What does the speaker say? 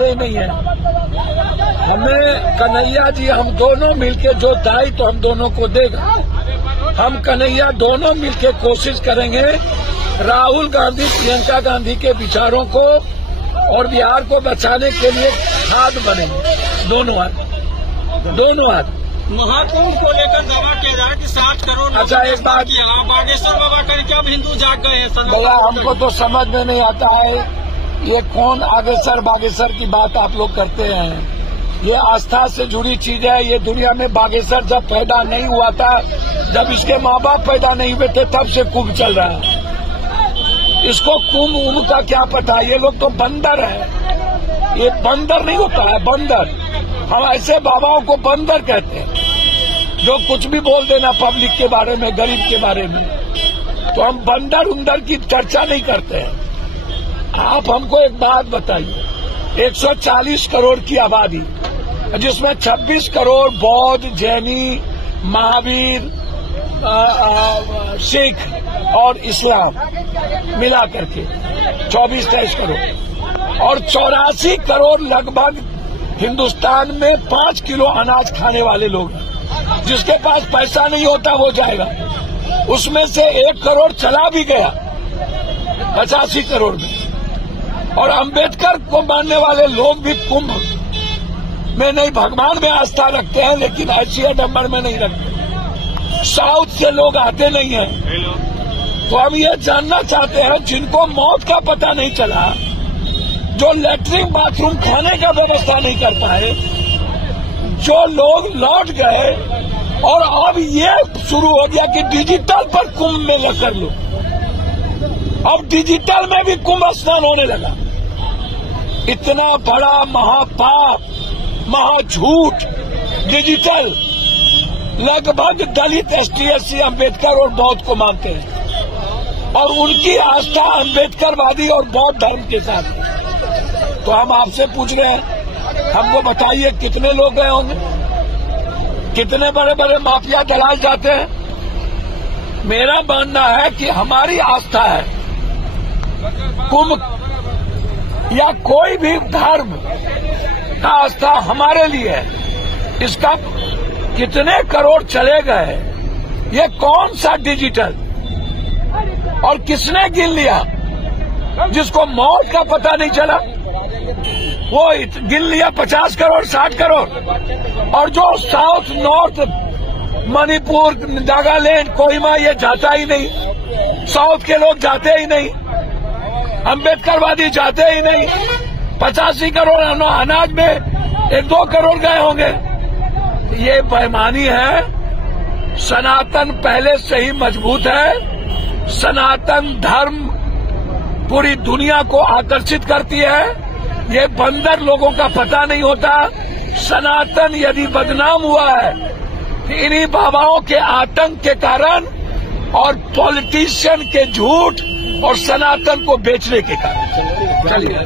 ही नहीं है। हमें कन्हैया जी हम दोनों मिलके जो दायित्व तो हम दोनों को देगा, हम कन्हैया दोनों मिलके कोशिश करेंगे राहुल गांधी प्रियंका गांधी के विचारों को और बिहार को बचाने के लिए खाद बनेंगे दोनों हाथ। महाकुंभ को लेकर दावा किया जा रहा है कि 7 करोड़। अच्छा एक बात, बागेश्वर बाबा करके अब हिंदू जाग गए हैं। भैया हमको तो समझ में नहीं आता है ये कौन आगेसर बागेश्वर की बात आप लोग करते हैं। ये आस्था से जुड़ी चीज है। ये दुनिया में बागेश्वर जब पैदा नहीं हुआ था, जब इसके माँ बाप पैदा नहीं हुए थे, तब से कुंभ चल रहा है। इसको कुंभ का क्या पता। ये लोग तो बंदर है। ये बंदर नहीं होता है, बंदर। हम ऐसे बाबाओं को बंदर कहते हैं जो कुछ भी बोल देना पब्लिक के बारे में, गरीब के बारे में। तो हम बंदर उंदर की चर्चा नहीं करते हैं। आप हमको एक बात बताइए, 140 करोड़ की आबादी, जिसमें 26 करोड़ बौद्ध, जैनी, महावीर, सिख और इस्लाम मिला करके 24-23 करोड़ और 84 करोड़ लगभग हिंदुस्तान में 5 किलो अनाज खाने वाले लोग हैं। जिसके पास पैसा नहीं होता वो जाएगा। उसमें से 1 करोड़ चला भी गया 85 करोड़ में। और अंबेडकर को मानने वाले लोग भी कुंभ में नहीं, भगवान में आस्था रखते हैं, लेकिन ऐसी नंबर में नहीं रखते। साउथ से लोग आते नहीं हैं। तो हम ये जानना चाहते हैं, जिनको मौत का पता नहीं चला, जो लैट्रिन बाथरूम खाने का व्यवस्था नहीं कर पाए, जो लोग लौट गए, और अब ये शुरू हो गया कि डिजिटल पर कुंभ मेला कर लो। अब डिजिटल में भी कुंभ स्नान होने लगा। इतना बड़ा महापाप, महाझूठ डिजिटल लगभग दलित, ST/SC, अम्बेडकर और बौद्ध को मानते हैं और उनकी आस्था अम्बेडकरवादी और बौद्ध धर्म के साथ है। तो हम आपसे पूछ रहे हैं, हमको बताइए कितने लोग गए होंगे, कितने बड़े बड़े माफिया दलाल जाते हैं। मेरा मानना है कि हमारी आस्था है, कुंभ या कोई भी धर्म का आस्था हमारे लिए है। इसका कितने करोड़ चले गए, ये कौन सा डिजिटल और किसने गिन लिया। जिसको मौत का पता नहीं चला वो गिन लिया 50 करोड़ 60 करोड़। और जो साउथ, नॉर्थ, मणिपुर, नागालैंड, कोहिमा, ये जाता ही नहीं। साउथ के लोग जाते ही नहीं, अम्बेडकरवादी जाते ही नहीं। 85 करोड़ अनाज में 1-2 करोड़ गए होंगे। ये बेईमानी है। सनातन पहले से ही मजबूत है। सनातन धर्म पूरी दुनिया को आकर्षित करती है। ये बंदर लोगों का पता नहीं होता। सनातन यदि बदनाम हुआ है इन्हीं बाबाओं के आतंक के कारण और पॉलिटिशियन के झूठ और सनातन को बेचने के कारण। चलिए।